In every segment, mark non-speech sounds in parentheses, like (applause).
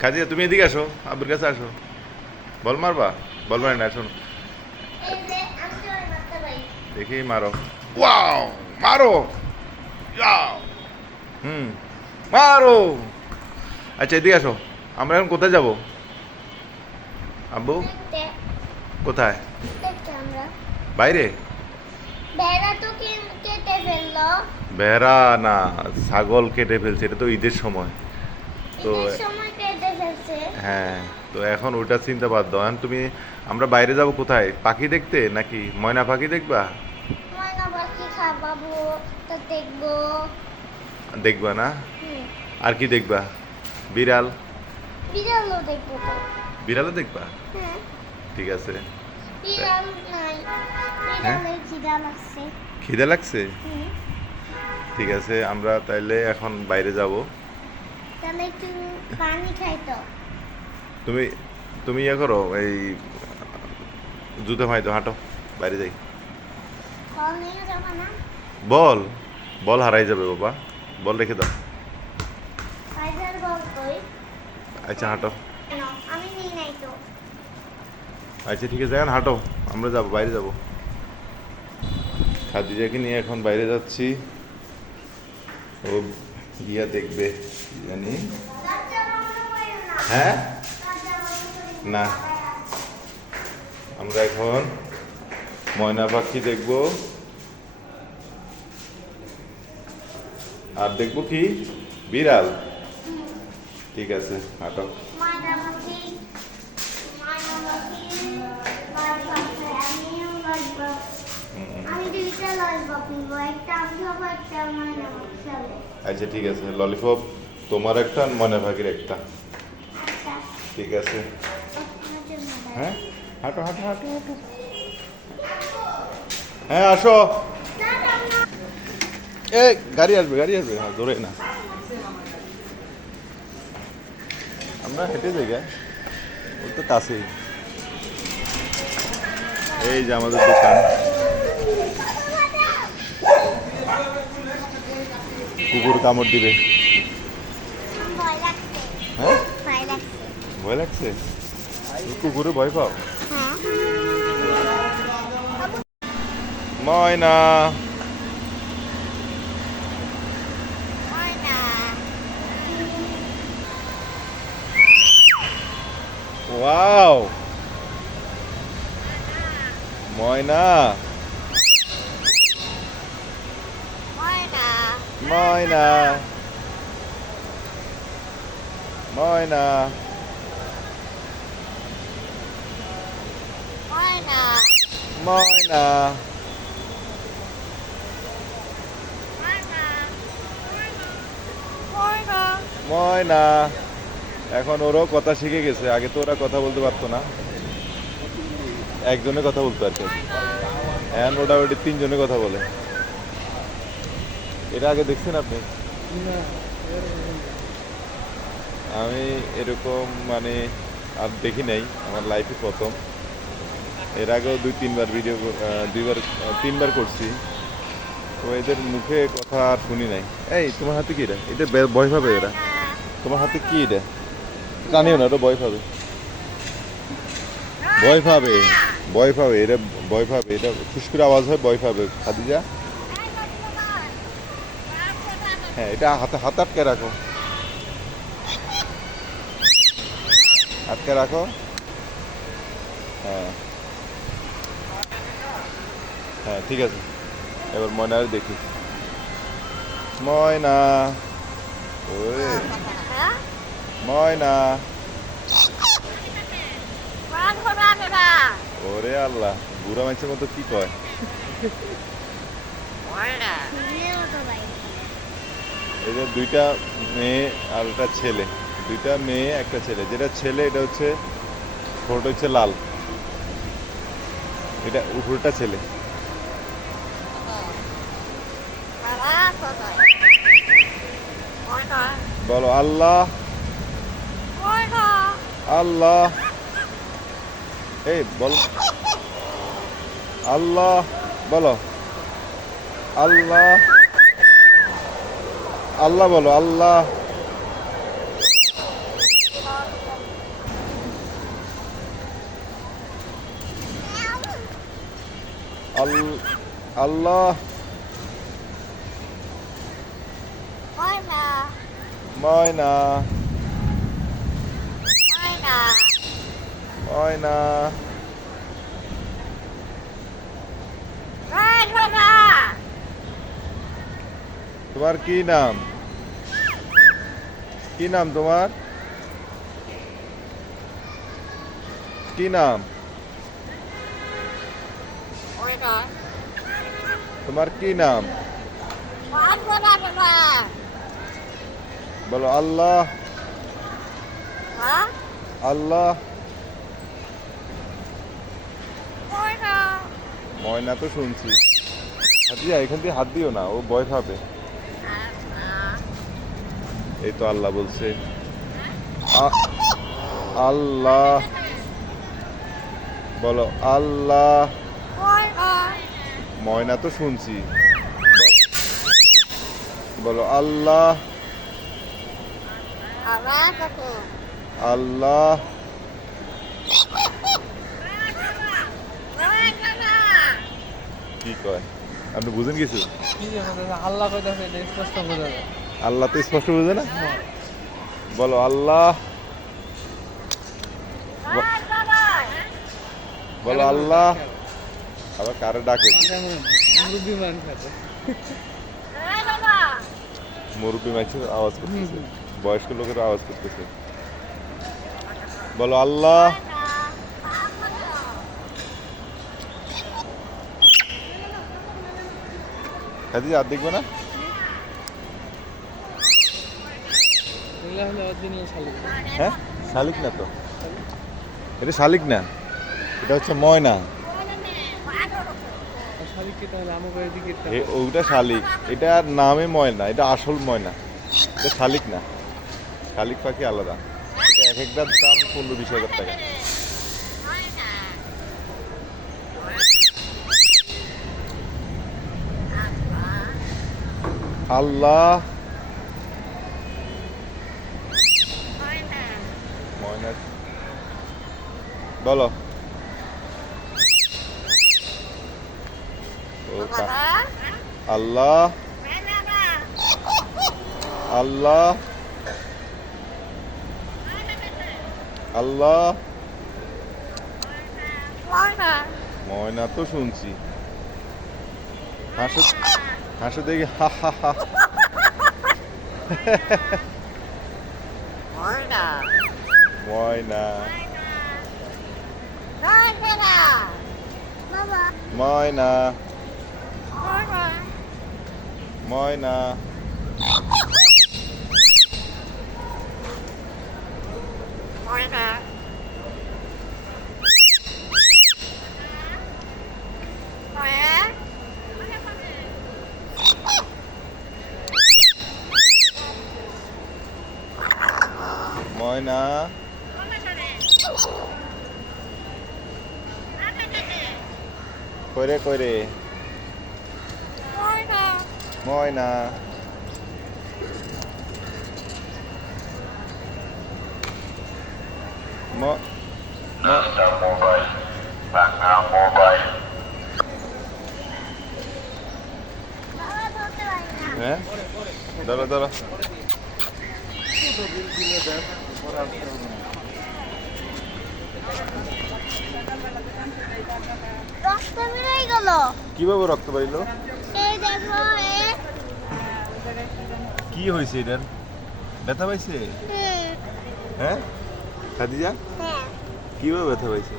খাদিজা তুমি এদিকে আসো, আব্বুর কাছে আসো। বল মারবা? বল মারি না শোনো দেখি, মারো। ওয়াও, মারো। হুম, মারো। আচ্ছা এদিকে আসো। আমরা এখন কোথায় যাব? আব্বু? কোথায়? বাইরে? বেড়া না, ছাগল কেটে ফেলছে, এটা তো ঈদের সময়। তো ঈদের সময় কেটে ফেলছে হ্যাঁ তো এখন ওটা চিন্তা বাদ দাও। এখন তুমি আমরা বাইরে যাব কোথায়? পাখি দেখতে নাকি ময়না পাখি দেখবা? ময়না পাখি খাবাবো তো দেখব। দেখবা না? আর কি দেখবা? বিড়াল? বিড়ালও দেখব। তো বিড়ালও দেখবা? হ্যাঁ। ঠিক আছে। বিড়াল নাই। বিড়ালের খিদা লাগছে। ঠিক আছে আমরা তাইলে এখন বাইরে যাব। তাহলে একটু পানি খাই তো। তুমি তুমি ইয়ে করো এই জুতো মাইতো হাঁটো বাইরে যাই। বল বল হারাই যাবে বাবা বল রেখে দাও। আচ্ছা হাঁটো। তো। আচ্ছা ঠিক আছে এখন হাঁটো আমরা যাব বাইরে যাব। খাদিজাকে নিয়ে এখন বাইরে যাচ্ছি। ও গিয়া দেখবে জানি। হ্যাঁ? না আমরা এখন ময়না পাখি দেখব। আর দেখব কি? বিড়াল। ঠিক আছে আটক। আচ্ছা ঠিক আছে ললিপপ তোমার একটা মনে ভাগির একটা। ঠিক আছে। হ্যাঁ? হাঁটো হাঁটো হাঁটো হাঁটো। হ্যাঁ আসো। এ গাড়ি আসবে গাড়ি আসবে। হ্যাঁ ধরে না। আমরা হেঁটে যাই গা ওর তো কাছেই। এই যে আমাদের দোকান। কুকুর কামড় দিবে। হ্যাঁ? ভয় লাগছে? તું ગુરુ ભાઈ ભાવ Moina. Moina. Wow. Moina. Moina. Moina. Moina. Moina. ময়না ময়না ময়না ময়না এখন ওরও কথা শিখে গেছে। আগে তো ওরা কথা বলতে পারতো না। একজনে কথা বলতো আর কি। এখন মোটামুটি তিনজনে কথা বলে। এটা আগে দেখছেন আপনি? আমি এরকম মানে আর দেখি নাই। আমার লাইফে প্রথম। এর আগেও দুই, তিনবার ভিডিও দুইবার, তিনবার করছি। তো এদের মুখে কথা আর শুনি নাই। এই, তোমার হাতে কি এটা? এটা ভয় পাবে এরা। তোমার হাতে কি এটা? জানিও না ওটা ভয় পাবে ভয় পাবে ভয় পাবে এটা ভয় পাবে এটা ফুসকুর আওয়াজ হয় ভয় পাবে খাদিজা? হ্যাঁ এটা হাতে, হাত আটকে রাখো। আটকে রাখো। হ্যাঁ। হ্যাঁ ঠিক আছে। এবার ময়নারে দেখি। ময়না। ওরে। ময়না। ওরে আল্লাহ বুড়া মানুষের মতো কি কয়? এদের দুইটা মেয়ে আর একটা ছেলে। দুইটা মেয়ে একটা ছেলে। যেটা ছেলে এটা হচ্ছে ছোট হচ্ছে লাল। এটা উপরটা ছেলে। বলো আল্লাহ। আল্লাহ। এই বল। আল্লাহ বলো। আল্লাহ। আল্লাহ বলো আল্লাহ। আল্লাহ। ময়না ময়না তোমার কি নাম? কি নাম তোমার? কি নাম? তোমার কি নাম? বলো আল্লাহ। হ্যাঁ? আল্লাহ। ময়না। তো শুনছি। হাতিয়া এখান থেকে হাত দিও না ও ভয় পাবে এই তো আল্লাহ বলছে। আল্লাহ। বলো আল্লাহ। ময়না তো শুনছি। বলো আল্লাহ। আল্লাহ। কি কয়? আপনি বুঝেন কিছু? আল্লাহ স্পষ্ট বোঝা আল্লাহ তো স্পষ্ট বুঝে না? বলো আল্লাহ। বলো আল্লাহ। আবার কারে ডাকে? মুরব্বী মান মুরব্বী মাইছে আওয়াজ করতেছে। বয়স্ক লোকের আওয়াজ করতেছে। বলো, আল্লাহ। খাদি আর দেখব না? হ্যাঁ? শালিক না তো? এটা শালিক না। এটা হচ্ছে ময়না। ওটা শালিক। এটা নামে ময়না। এটা আসল ময়না। এটা শালিক না। শালিক পাখি আলাদা। এক একটার দাম পনেরো বিশ হাজার টাকা। আল্লাহ। বলো। আল্লাহ। আল্লাহ। আল্লাহ। ময়না। তো শুনছি। হাসো হাসো দেখি হা হা হা। ময়না। ময়না। ময়না। น้อยนะน้อยนะน้อยนะこれこれ。もういな。রক্ত বেরোয় গেল। কীভাবে রক্ত বাড়িল এই দেখো কি হয়েছে এটার? ব্যথা পাইছে? হ্যাঁ? খাদিজা? হ্যাঁ। কীভাবে ব্যথা পাইছে।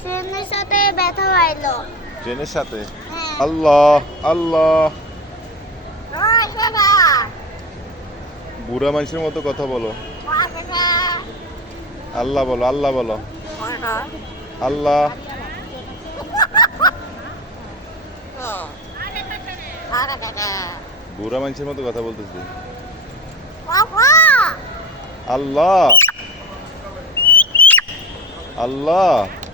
ট্রেনের সাথে ব্যথা পাইলো। ট্রেনের সাথে। আল্লাহ আল্লাহ। বুড়া মানুষের মতো কথা বলো। আল্লাহ বলো আল্লাহ বলো। আল্লাহ। বুড়া মানুষের মতো কথা বলতেছি। আল্লাহ। আল্লাহ।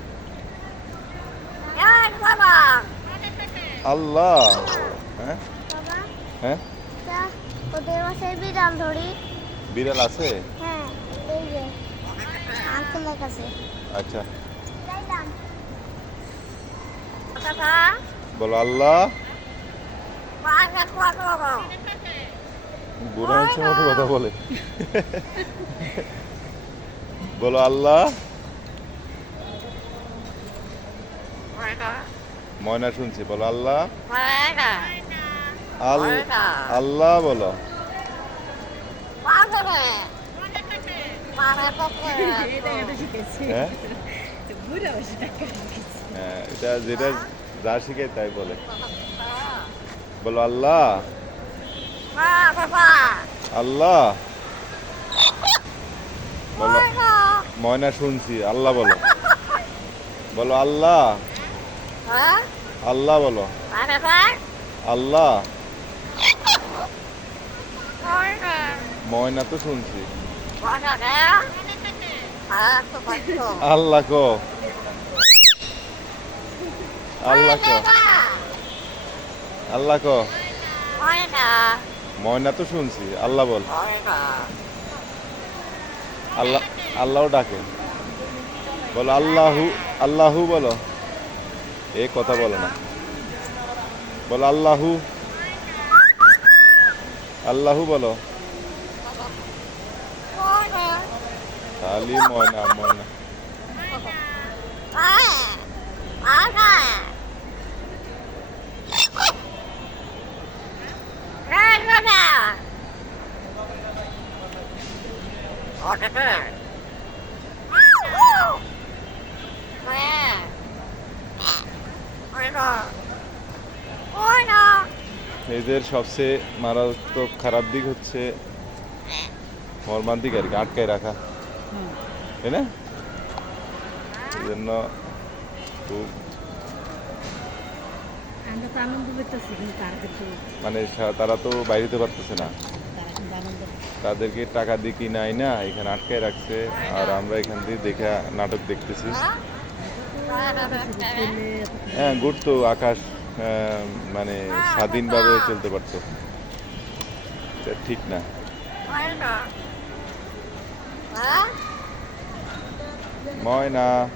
আল্লাহ। হ্যাঁ? হ্যাঁ? বিড়াল আছে? আচ্ছা। বলো আল্লাহ। কথা বলে। বলো আল্লাহ। ময়না। শুনছি বলো আল্লাহ। আল আল্লাহ বলো। (laughs) হ্যাঁ? হ্যাঁ, এটা যেটা যা শিখে তাই বলে। বলো আল্লাহ। আল্লাহ। বলো। ময়না শুনছি আল্লাহ বলো। বলো আল্লাহ। আল্লাহ বলো। আল্লাহ। ময়না তো শুনছি। আল্লাহ কো। আল্লাহ কো। আল্লাহ কো। ময়না। তো শুনছি আল্লাহ বল। আল্লাহ আল্লাহ ডাকে। বলো আল্লাহু আল্লাহু বলো। এ কথা বলো না। বলো আল্লাহু। আল্লাহু বলো। খালি ময়না ময়না। এদের সবচেয়ে মারাত্মক খারাপ দিক হচ্ছে মর্মান্তিক আর কি আটকায় রাখা। তাই না? এই জন্য খুব তো আনন্দ তারা কিন্তু মানে সা- তারা তো বাইরেতে পারতেছে না। তাদেরকে টাকা দিয়ে কিনাই না এখানে আটকায় রাখছে। আর আমরা এখান দিয়ে দেখে নাটক দেখতেছি। হ্যাঁ ঘুরতো আকাশ। মানে স্বাধীনভাবে চলতে পারতো। এটা ঠিক না। ময়না।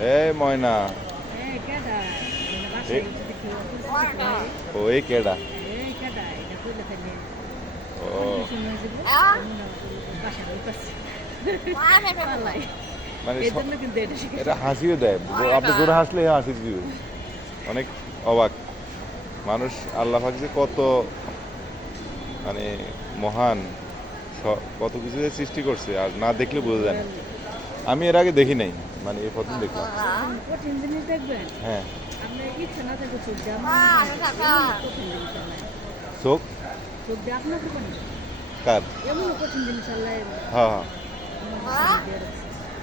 এই ময়না। এই এ- কেউ ও এই কেডা? ও। মানে এটা হাসিও দেয়। আপনি জোরে হাসলে হাসি দিবে। অনেক অবাক। মানুষ আল্লাহ পাক যে কত মানে মহান কত কিছু সৃষ্টি করছে আর না দেখলে বোঝা যায় না। আমি এর আগে দেখি নাই মানে এই প্রথম দেখলাম। দেখবেন? হ্যাঁ। চোখ দিয়ে আপনাকে কোন কার? আল্লাহ হ্যাঁ। হ্যাঁ?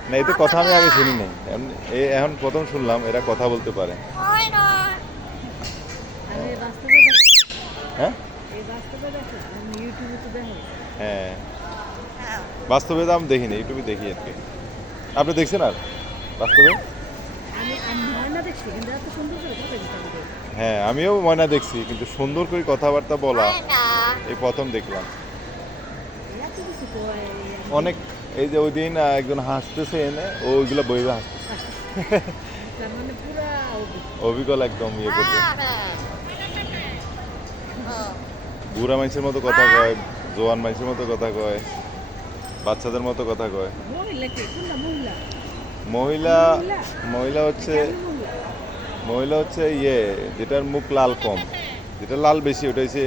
না এই তো কথা আমি আগে শুনি নাই। এখন প্রথম শুনলাম এরা কথা বলতে পারে। হ্যাঁ? হ্যাঁ। বাস্তবে তো আমি দেখিনি ইউটিউবে দেখি আর কি। আপনি দেখছেন আর? বাস্তবে? এত হ্যাঁ আমিও ময়না দেখছি কিন্তু সুন্দর করে কথাবার্তা বলা এই প্রথম দেখলাম। এত অনেক এই যে ওই দিন একজন হাসতেছে এনে ওইগুলো বইবে হাসতেছে। মানে পুরা অবিকল একদম ইয়ে করবে বুড়া মানুষের মতো কথা কয় জোয়ান মানুষের মতো কথা কয় বাচ্চাদের মতো কথা কয়। মহিলা মহিলা? মহিলা মহিলা? হচ্ছে মহিলা? মহিলা হচ্ছে ইয়ে যেটার মুখ লাল কম। যেটা লাল বেশি ওটা হচ্ছে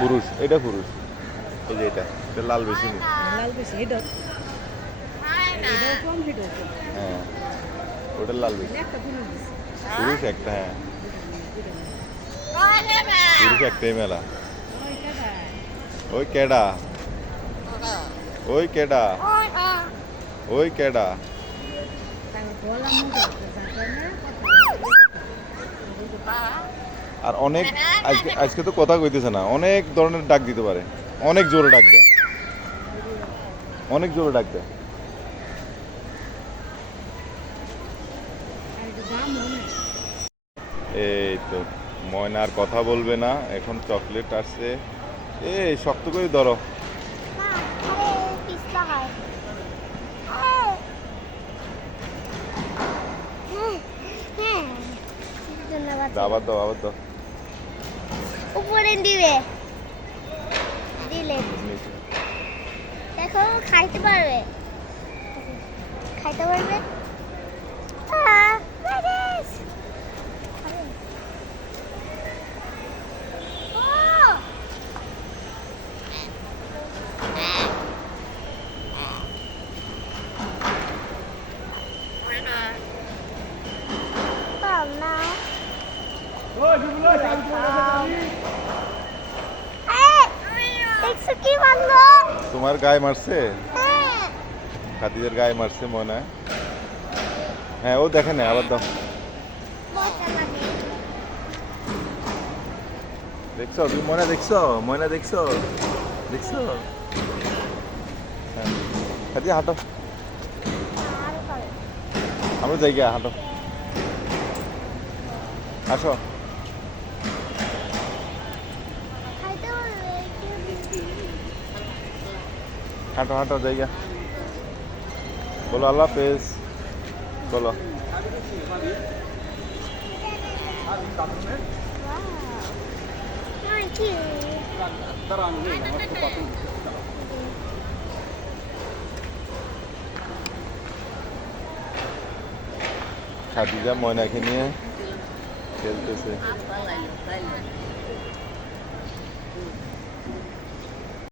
পুরুষ। এটা পুরুষ। এই যে এটা এটা লাল বেশি মুখ। লাল বেশি এটা এটাও কম এটাও কম হ্যাঁ ওটা লাল বেশি একটা পুরুষ দিছে পুরুষ একটা হ্যাঁ দুইটা মেয়ে। পুরুষ একটাই মেলা ওই কেডা ওই কেডা ওই কেডা ওই কেডা তার গলা মুন্ডা যার কারণে কথা আর অনেক আজকে আজকে তো কথা কইতেছে না অনেক ধরনের ডাক দিতে পারে অনেক জোরে ডাক দেয় অনেক জোরে ডাক দেয় এই তো ময়না আর কথা বলবে না এখন চকলেট আসছে। এই শক্ত করে ধরো। আবার দাও আবার দাও। উপরে দিবে দিলে। নিচে। দেখো খাইতে পারবে খাইতে পারবে আহ, বাবাস। খাবে? ও! পাও না। এই, দেখছ কি মারলো? তোমার গায়ে মারছে। খাদিজের গায়ে মারছে মনে হয়। হ্যাঁ ও দেখে না, আবার দাও। দেখছ? তুমি ময়না দেখছ? ময়না দেখছ? দেখছ? হ্যাঁ। হাঁটো। আমরা যাই গিয়ে, হাঁটো। আসো। হাঁটো হাঁটো জায়গা বলো আল্লাহ হাফেজ বলো. খাদিজা ময়নাকে নিয়ে খেলতেছে.